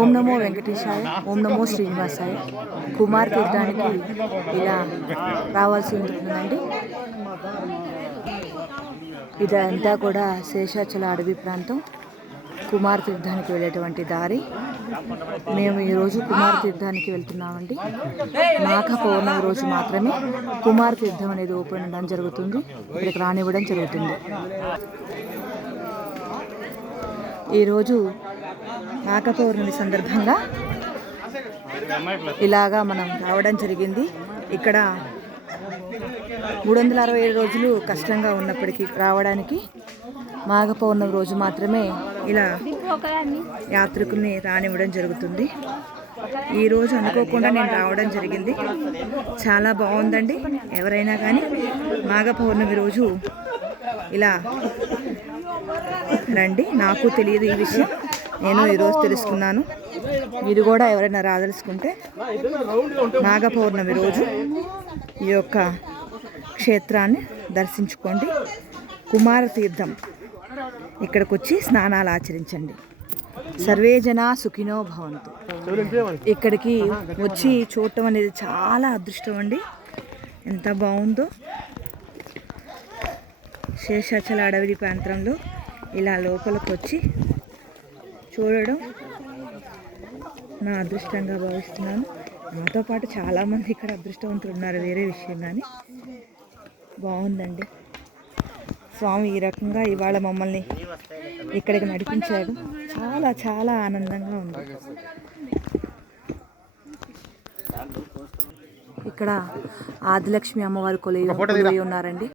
ఓం నమో వెంకటేశాయ ఓం నమో శ్రీనివాసాయ. కుమార్ తీర్థానికి ఇలా రావాల్సి ఉంటుందండి. ఇదంతా కూడా శేషాచల అడవి ప్రాంతం. కుమార్ తీర్థానికి వెళ్ళేటువంటి దారి. మేము ఈరోజు కుమార్ తీర్థానికి వెళ్తున్నామండి. మాఘ పౌర్ణమి రోజు మాత్రమే కుమార్ తీర్థం అనేది ఓపెన్ ఉండడం జరుగుతుంది. ఇక్కడికి రానివ్వడం జరుగుతుంది. ఈరోజు మాఘ పౌర్ణమి సందర్భంగా ఇలాగా మనం రావడం జరిగింది. ఇక్కడ మూడు వందల అరవై ఏడు రోజులు కష్టంగా ఉన్నప్పటికీ రావడానికి మాఘ పౌర్ణమి రోజు మాత్రమే ఇలా యాత్రికుల్ని రానివ్వడం జరుగుతుంది. ఈ రోజు అనుకోకుండా నేను రావడం జరిగింది. చాలా బాగుందండి. ఎవరైనా కానీ మాఘ పౌర్ణమి రోజు ఇలా రండి. నాకు తెలియదు ఈ విషయం. నేను ఈరోజు తెలుసుకున్నాను. మీరు కూడా ఎవరైనా రాదలుచుకుంటే నాగపౌర్ణమి రోజు ఈ యొక్క క్షేత్రాన్ని దర్శించుకోండి. కుమార తీర్థం ఇక్కడికి వచ్చి స్నానాలు ఆచరించండి. సర్వేజనా సుఖినో భవంతు. ఇక్కడికి వచ్చి చూడటం అనేది చాలా అదృష్టం అండి. ఎంత బాగుందో. శేషాచల అడవి ప్రాంతంలో ఇలా లోపలికి వచ్చి చూడడం నా అదృష్టంగా భావిస్తున్నాను. నాతో పాటు చాలామంది ఇక్కడ అదృష్టవంతులు ఉన్నారు వేరే విషయం కానీ. బాగుందండి. స్వామి ఈ రకంగా ఇవాళ మమ్మల్ని ఇక్కడికి నడిపించాడు చాలా చాలా ఆనందంగా ఉంది. ఇక్కడ ఆదిలక్ష్మి అమ్మవారి కొలువు ఉన్నారండి.